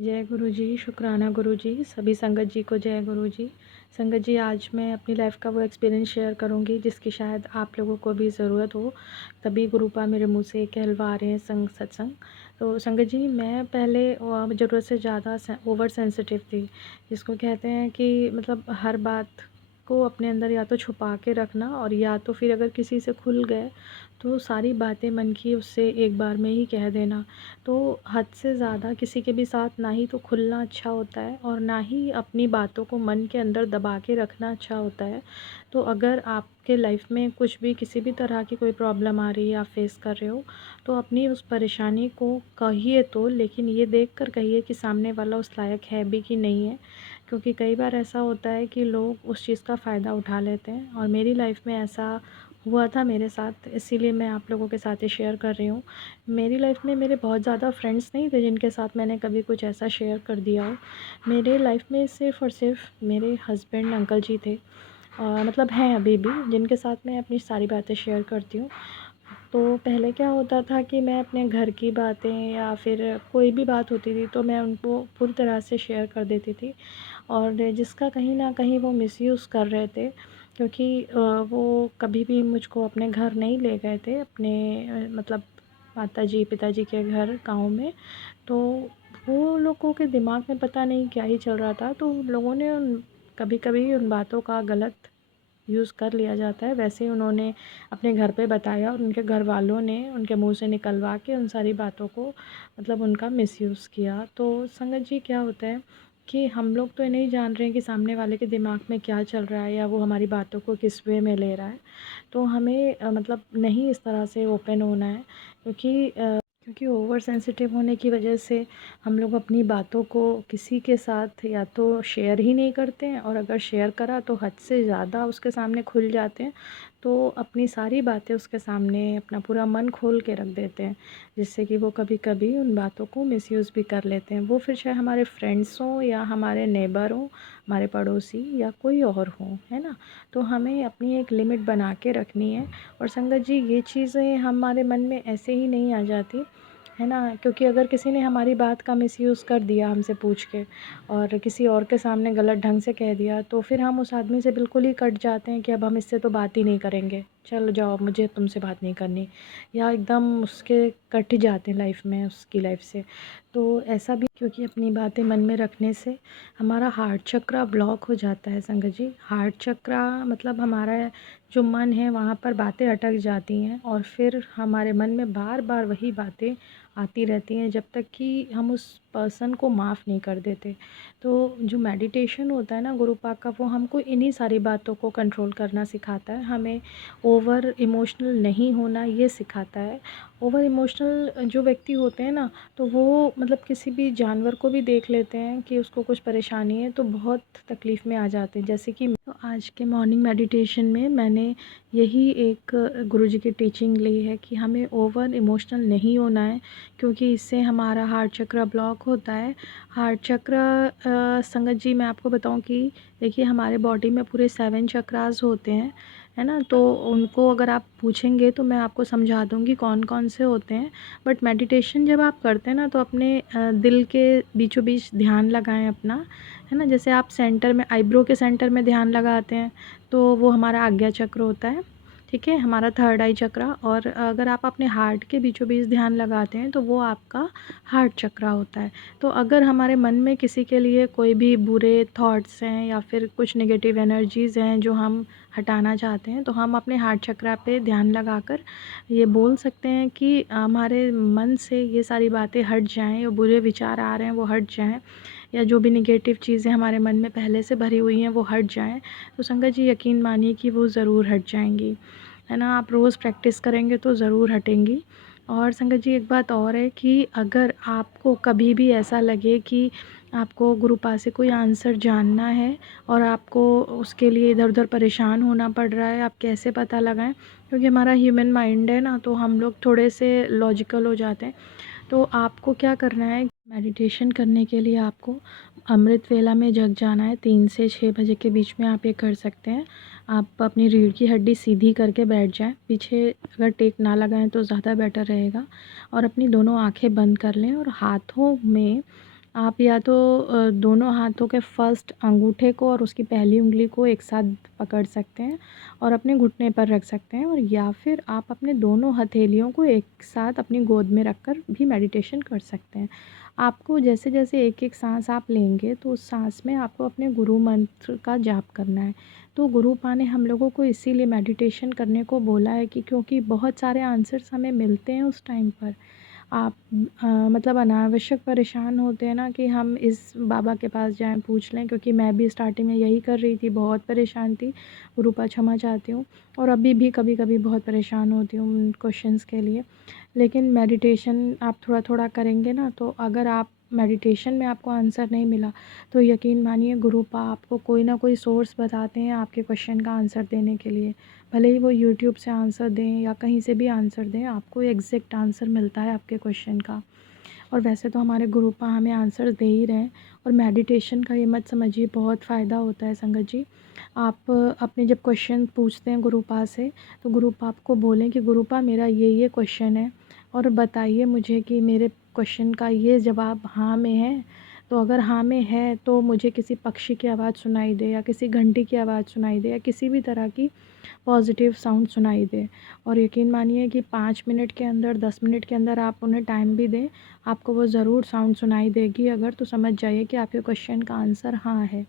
जय गुरु जी, शुक्राना गुरु जी, सभी संगत जी को जय गुरु जी। संगत जी, आज मैं अपनी लाइफ का वो एक्सपीरियंस शेयर करूंगी जिसकी शायद आप लोगों को भी ज़रूरत हो, तभी गुरुपा मेरे मुंह से कहलवा रहे हैं संग सत्संग। तो संगत जी, मैं पहले ज़रूरत से ज़्यादा ओवर सेंसिटिव थी, जिसको कहते हैं कि मतलब हर बात को अपने अंदर या तो छुपा के रखना, और या तो फिर अगर किसी से खुल गए तो सारी बातें मन की उससे एक बार में ही कह देना। तो हद से ज़्यादा किसी के भी साथ ना ही तो खुलना अच्छा होता है, और ना ही अपनी बातों को मन के अंदर दबा के रखना अच्छा होता है। तो अगर आपके लाइफ में कुछ भी किसी भी तरह की कोई प्रॉब्लम आ रही है, आप फेस कर रहे हो, तो अपनी उस परेशानी को कहिए तो, लेकिन ये देख कर कहिए कि सामने वाला उस लायक है भी कि नहीं है। क्योंकि कई बार ऐसा होता है कि लोग उस चीज़ का फ़ायदा उठा लेते हैं, और मेरी लाइफ में ऐसा हुआ था मेरे साथ, इसीलिए मैं आप लोगों के साथ ये शेयर कर रही हूँ। मेरी लाइफ में मेरे बहुत ज़्यादा फ्रेंड्स नहीं थे जिनके साथ मैंने कभी कुछ ऐसा शेयर कर दिया हो। मेरे लाइफ में सिर्फ़ और सिर्फ मेरे हस्बैंड अंकल जी थे, मतलब हैं अभी भी, जिनके साथ मैं अपनी सारी बातें शेयर करती हूँ। तो पहले क्या होता था कि मैं अपने घर की बातें या फिर कोई भी बात होती थी तो मैं उनको पूरी तरह से शेयर कर देती थी, और जिसका कहीं न कहीं वो मिसयूज़ कर रहे थे। क्योंकि वो कभी भी मुझको अपने घर नहीं ले गए थे, अपने मतलब माताजी पिताजी के घर गाँव में। तो वो लोगों के दिमाग में पता नहीं क्या ही चल रहा था, तो लोगों ने उन कभी-कभी उन बातों का गलत यूज़ कर लिया जाता है, वैसे ही उन्होंने अपने घर पे बताया, और उनके घर वालों ने उनके मुँह से निकलवा के उन सारी बातों को मतलब उनका मिसयूज़ किया। तो संगत जी, क्या होता है कि हम लोग तो ये नहीं जान रहे हैं कि सामने वाले के दिमाग में क्या चल रहा है, या वो हमारी बातों को किस वे में ले रहा है। तो हमें मतलब नहीं इस तरह से ओपन होना है, क्योंकि ओवर सेंसिटिव होने की वजह से हम लोग अपनी बातों को किसी के साथ या तो शेयर ही नहीं करते हैं, और अगर शेयर करा तो हद से ज़्यादा उसके सामने खुल जाते हैं। तो अपनी सारी बातें उसके सामने अपना पूरा मन खोल के रख देते हैं, जिससे कि वो कभी कभी उन बातों को मिसयूज़ भी कर लेते हैं। वो फिर चाहे हमारे फ्रेंड्स हों, या हमारे नेबर हों, हमारे पड़ोसी, या कोई और हो, है ना। तो हमें अपनी एक लिमिट बना के रखनी है। और संगत जी, ये चीज़ें हमारे मन में ऐसे ही नहीं आ जाती, है ना। क्योंकि अगर किसी ने हमारी बात का मिसयूज़ कर दिया हमसे पूछ के, और किसी और के सामने गलत ढंग से कह दिया, तो फिर हम उस आदमी से बिल्कुल ही कट जाते हैं कि अब हम इससे तो बात ही नहीं करेंगे, चलो जाओ, मुझे तुमसे बात नहीं करनी, या एकदम उसके कट जाते हैं लाइफ में, उसकी लाइफ से। तो ऐसा भी, क्योंकि अपनी बातें मन में रखने से हमारा हार्ट चक्रा ब्लॉक हो जाता है संगत जी। हार्ट चक्रा मतलब हमारा जो मन है, वहाँ पर बातें अटक जाती हैं, और फिर हमारे मन में बार बार वही बातें आती रहती हैं जब तक कि हम उस पर्सन को माफ़ नहीं कर देते। तो जो मेडिटेशन होता है ना गुरुपा का, वो हमको इन्हीं सारी बातों को कंट्रोल करना सिखाता है, हमें ओवर इमोशनल नहीं होना ये सिखाता है। ओवर इमोशनल जो व्यक्ति होते हैं ना, तो वो मतलब किसी भी जानवर को भी देख लेते हैं कि उसको कुछ परेशानी है तो बहुत तकलीफ़ में आ जाते हैं। जैसे कि तो आज के मॉर्निंग मेडिटेशन में मैंने यही एक गुरुजी की टीचिंग ली है कि हमें ओवर इमोशनल नहीं होना है, क्योंकि इससे हमारा हार्ट चक्र ब्लॉक होता है। हार्ट चक्र संगत जी, मैं आपको बताऊं कि देखिए, हमारे बॉडी में पूरे 7 चक्रास होते हैं, है ना। तो उनको अगर आप पूछेंगे तो मैं आपको समझा दूंगी कौन कौन से होते हैं। बट मेडिटेशन जब आप करते हैं ना, तो अपने दिल के बीचों बीच ध्यान लगाएं अपना, है ना। जैसे आप सेंटर में, आईब्रो के सेंटर में ध्यान लगाते हैं, तो वो हमारा आज्ञा चक्र होता है, ठीक है, हमारा थर्ड आई चक्रा। और अगर आप अपने हार्ट के बीचों बीच ध्यान लगाते हैं तो वो आपका हार्ट चक्रा होता है। तो अगर हमारे मन में किसी के लिए कोई भी बुरे थॉट्स हैं, या फिर कुछ नेगेटिव एनर्जीज़ हैं जो हम हटाना चाहते हैं, तो हम अपने हार्ट चक्रा पे ध्यान लगाकर ये बोल सकते हैं कि हमारे मन से ये सारी बातें हट जाएं, जो बुरे विचार आ रहे हैं वो हट जाएं, या जो भी नेगेटिव चीज़ें हमारे मन में पहले से भरी हुई हैं वो हट जाएं। तो संगत जी, यकीन मानिए कि वो ज़रूर हट जाएंगी, है ना। आप रोज़ प्रैक्टिस करेंगे तो ज़रूर हटेंगी। और संगत जी, एक बात और है कि अगर आपको कभी भी ऐसा लगे कि आपको गुरुपा से कोई आंसर जानना है, और आपको उसके लिए इधर उधर परेशान होना पड़ रहा है, आप कैसे पता लगाएं, क्योंकि हमारा ह्यूमन माइंड है ना, तो हम लोग थोड़े से लॉजिकल हो जाते हैं। तो आपको क्या करना है, मेडिटेशन करने के लिए आपको अमृत वेला में जग जाना है। 3 से 6 बजे के बीच में आप ये कर सकते हैं। आप अपनी रीढ़ की हड्डी सीधी करके बैठ जाएं, पीछे अगर टेक ना लगाएं तो ज़्यादा बेटर रहेगा, और अपनी दोनों आंखें बंद कर लें, और हाथों में आप या तो दोनों हाथों के फर्स्ट अंगूठे को और उसकी पहली उँगली को एक साथ पकड़ सकते हैं और अपने घुटने पर रख सकते हैं, और या फिर आप अपने दोनों हथेलियों को एक साथ अपनी गोद में रखकर भी मेडिटेशन कर सकते हैं। आपको जैसे-जैसे एक-एक साँस आप लेंगे तो उस साँस में आपको अपने गुरु मंत्र का जाप करना है। तो गुरु माँ ने हम लोगों को इसीलिए मेडिटेशन करने को बोला है कि क्योंकि बहुत सारे आंसर्स हमें मिलते हैं उस टाइम पर। आप मतलब अनावश्यक परेशान होते हैं ना कि हम इस बाबा के पास जाएँ, पूछ लें, क्योंकि मैं भी स्टार्टिंग में यही कर रही थी, बहुत परेशान थी। गुरुपा क्षमा चाहती हूँ, और अभी भी कभी-कभी बहुत परेशान होती हूँ उन क्वेश्चंस के लिए। लेकिन मेडिटेशन आप थोड़ा-थोड़ा करेंगे ना, तो अगर आप मेडिटेशन में आपको आंसर नहीं मिला, तो यकीन मानिए गुरुपा आपको कोई ना कोई सोर्स बताते हैं आपके क्वेश्चन का आंसर देने के लिए। भले ही वो यूट्यूब से आंसर दें या कहीं से भी आंसर दें, आपको एग्ज़ैक्ट आंसर मिलता है आपके क्वेश्चन का। और वैसे तो हमारे गुरुपा हमें आंसर दे ही रहे हैं, और मेडिटेशन का ये मत समझिए, बहुत फ़ायदा होता है संगत जी। आप अपने जब क्वेश्चन पूछते हैं गुरुपा से, तो गुरुपा आपको बोलें कि गुरुपा मेरा ये क्वेश्चन है, और बताइए मुझे कि मेरे क्वेश्चन का ये जवाब हाँ में है। तो अगर हाँ में है तो मुझे किसी पक्षी की आवाज़ सुनाई दे, या किसी घंटी की आवाज़ सुनाई दे, या किसी भी तरह की पॉज़िटिव साउंड सुनाई दे। और यकीन मानिए कि 5 मिनट के अंदर, 10 मिनट के अंदर आप उन्हें टाइम भी दें, आपको वो ज़रूर साउंड सुनाई देगी। अगर तो समझ जाइए कि आपके क्वेश्चन का आंसर हाँ है।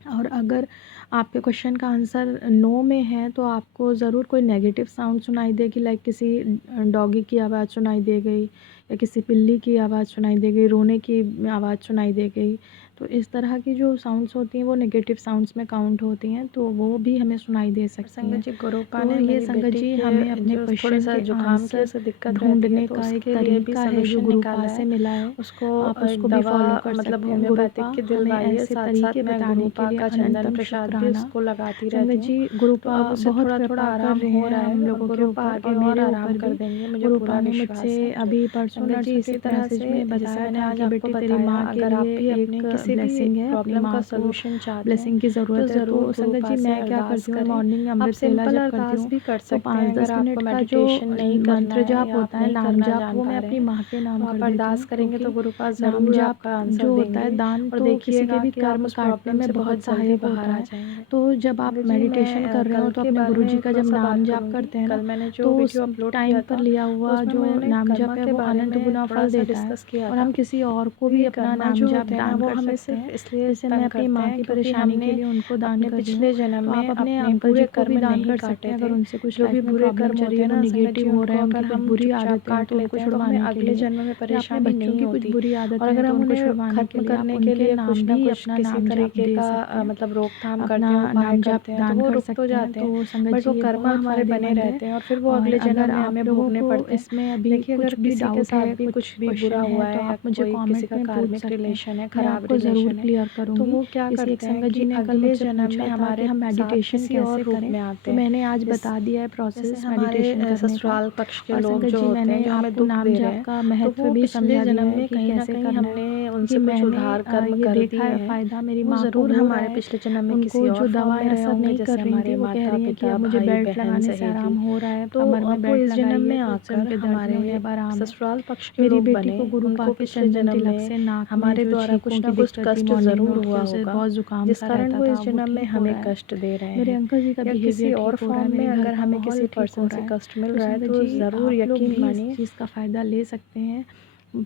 और अगर आपके क्वेश्चन का आंसर नो में है, तो आपको ज़रूर कोई नेगेटिव साउंड सुनाई देगी, लाइक किसी डॉगी की आवाज़ सुनाई दे गई, या किसी बिल्ली की आवाज़ सुनाई दे गई, रोने की आवाज़ सुनाई दे गई। तो इस तरह की जो साउंड्स होती हैं वो नेगेटिव साउंड्स में काउंट होती हैं, तो वो भी हमें सुनाई दे सकती हैं। संगत जी, गुरुपा तो ने ये मेरी संगत बेटी जी के हमें अपने जो क्वेश्चन थोड़ा-सा के जुकाम की आंसर उसे दिक्कत रहती है, ढूँढने तो का एक उसके लिए भी तरीका है जो सॉल्यूशन गुरुपा निकाला से है। मिला है। उसको आप एक उसको भी दवा फ़ॉलो कर मतलब सकते हैं। होम्योपैथिक गुरुपा की हमें दिलवाई है, ऐसे साथ-साथ तरीके मैं बताने के गुरुपा लिए का चंदन अनंतम प्रसाद भी शुक्राना। उसको लगाती संगत रहती हूँ। जी, तो गुरुपा अब उसे बहुत थोड़ा-थोड़ा कृपा कर आराम रहे हो हैं रहा हम है। अब लोगों के गुरुपा ऊपर आगे और और मेरे आराम ऊपर कर भी। देंगे, मुझे गुरुपा पूरा ने विश्वास मुझसे है। अभी परसों संगत जी, नर्सिंग इसी एक तरह मैसेज से में जैसे बताया मैंने था आज कि आपको बेटी तेरी बताया, माँ के अगर आप लिए भी अपने एक किसी भी ब्लेसिंग है, अपनी प्रॉब्लम का माँ को सॉल्यूशन चाहते हैं, ब्लेसिंग की तो ज़रूरत है। ज़रूर तो संगत गुरुपा जी से मैं क्या अरदास करती हूँ, करें। मॉर्निंग आप अमृत वेला सिंपल जब करती अरदास हूँ, भी कर तो सकते हैं, अगर 5-10 आपको मिनट का जो मेडिटेशन नहीं करना मंत्र है जाप या आप होता है, नहीं नाम करना जाप, जान वो मैं पा रहे अपनी हैं, माँ के तो नाम आप कर देती अरदास हूँ, करेंगे तो क्योंकि गुरुपा नाम ज़रूर जाप आपका आंसर जो होता है देंगे, दान, और तो किसी के देखिएगा भी कि आप कर्म उस काटने प्रॉब्लम में से बहुत बहुत जल्दी सहायक बाहर होता आ है। जाएँगे। तो जब आप संगत जी, मेडिटेशन कर मैं रहे हो कल तो के अपने बारे गुरुजी में का जब थोड़ा-सा नाम बात जाप करूँगी। करते हैं ना, कल मैंने जो तो उस वीडियो अपलोड टाइम किया पर था, लिया तो हुआ उसमें जो मैंने नाम कर्मा जाप है के वो बारे अनंत में गुना फल थोड़ा-सा देता है, डिस्कस किया और था। हम किसी और को भी ये अपना कर्मा नाम जो जाप होते हैं ना, दान वो कर हमें सकते हैं। सिर्फ़ इसलिए जैसे मैं तंग अपनी करते माँ हैं की क्योंकि परेशानी के हमने लिए उनको दान अपने कर रही हूँ, पिछले जन्म तो आप में अपने अपने अंकल बुरे जी को भी कर्म दान नहीं कर सकते काटे हैं, अगर थे। उनसे कुछ जो भी लाइफ में बुरे प्रॉब्लम कर्म चल रही होते है, हैं वो ना संगत जी, नेगेटिव हो रहे उनको हैं, उनकी अगर कुछ हम बुरी चुपचाप आदतें हैं, काट तो उनको लेते हैं, तो हमें छुड़वाने के अगले लिए, जन्म में या अपने परेशानी बच्चों नहीं की कुछ होती। बुरी और आदतें हैं अगर तो हम उनको उन्हें छुड़वाने के ख़त्म लिए आप करने के उनके लिए कुछ नाम ना भी कुछ अपना किसी नाम जाप तरीके दे का सकते हैं, मतलब रोकथाम अपना करते हैं, उपाय नाम जाप करते हैं, तो दान वो कर रुक तो सकते हैं। जाते हैं। तो संगत बट जी वो ये कर्मा बहुत हमारे बने फ़ायदेमंद है। रहते हैं और फिर वो और अगले अगर जन्म में आप हमें लोगों भोगने को पड़ते हैं। इसमें अभी देखिए, कुछ अगर भी किसी के डाउट साथ है, भी कुछ कुछ भी बुरा क्वेश्चन है, हुआ तो है या आप मुझे कोई किसी कमेंट का में पूछ कार्मिक सकते हैं। रिलेशन है, मैं ख़राब आपको ज़रूर रिलेशन है, क्लियर तो करूँगी। वो क्या किसी एक करते हैं संगत कि जी ने कल अगले मुझसे जन्म में पूछा था कि हमारे हम साथ मेडिटेशन किसी और कैसे रूप करें, में आते तो हैं। मैंने आज जिस बता दिया है जैसे प्रोसेस हमारे मेडिटेशन करने का। ससुराल पक्ष के और लोग संगत जो जी होते हैं, मैंने जो हमें आपको दुःख नाम दे रहे जाप हैं, का तो महत्व वो भी पिछले समझा दिया जन्म है में कि कहीं न कैसे कहीं करना है, हमने क्योंकि उनसे कुछ मैंने उधार कर्म ये कर देखा दिए है हैं। फ़ायदा मेरी वो माँ को ज़रूर हो रहा हमारे है। पिछले जन्म में उनको किसी और जो फ़ॉर्म दवा में रहे असर होंगे, नहीं कर जैसे रही थी, हमारे वो कह रही हैं कि माता-पिता, अब मुझे बेल्ट भाई-बहन, लगाने से सहेली। आराम हो रहा है, तो कमर में अब वो बेल्ट इस जन्म लगाइए में तो उससे आकर उनके दर्द में उन्हें हमारे अब आराम है। ससुराल पक्ष के मेरी लोग बेटी बने। को गुरुपा उनको के पिछले चंदन जन्म तिलक में से नाक में हमारे जो द्वारा कुछ छींकों ना की कुछ दिक्कत थी, कष्ट मॉर्निंग में ज़रूर उठ के हुआ उसे होगा, बहुत ज़ुकाम जिस सा कारण रहता वो था, इस वो जन्म में ठीक हो हमें रहा है। कष्ट दे रहे मेरे हैं। अंकल जी का या किसी बिहेवियर और ठीक हो रहा है, फ़ॉर्म में मेरे घर अगर का हमें माहौल किसी ठीक हो पर्सन रहा से है। कष्ट मिल तो रहा है, संगत तो जी ज़रूर आप लोग यकीन भी इस मानिए। चीज़ का फ़ायदा ले सकते हैं।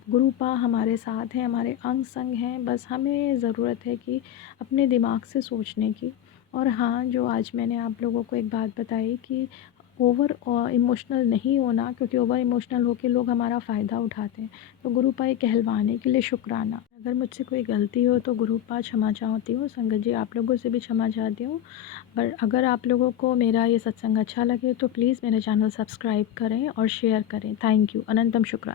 गुरुपा हमारे साथ हैं, हमारे अंग-संग हैं, बस हमें ज़रूरत है कि अपने दिमाग से सोचने की। और हाँ, जो आज मैंने आप लोगों को एक बात बताई कि ओवर इमोशनल नहीं होना, क्योंकि ओवर इमोशनल होके लोग हमारा फ़ायदा उठाते हैं। तो गुरुपा ये कहलवाने के लिए शुक्राना। अगर मुझसे कोई गलती हो तो गुरुपा क्षमा चाहती हूँ। संगत जी आप लोगों से भी क्षमा चाहती हूँ। पर अगर आप लोगों को मेरा ये सत्संग अच्छा लगे तो प्लीज़ मेरे चैनल सब्सक्राइब करें और शेयर करें। Thank you. अनंतम शुक्राना।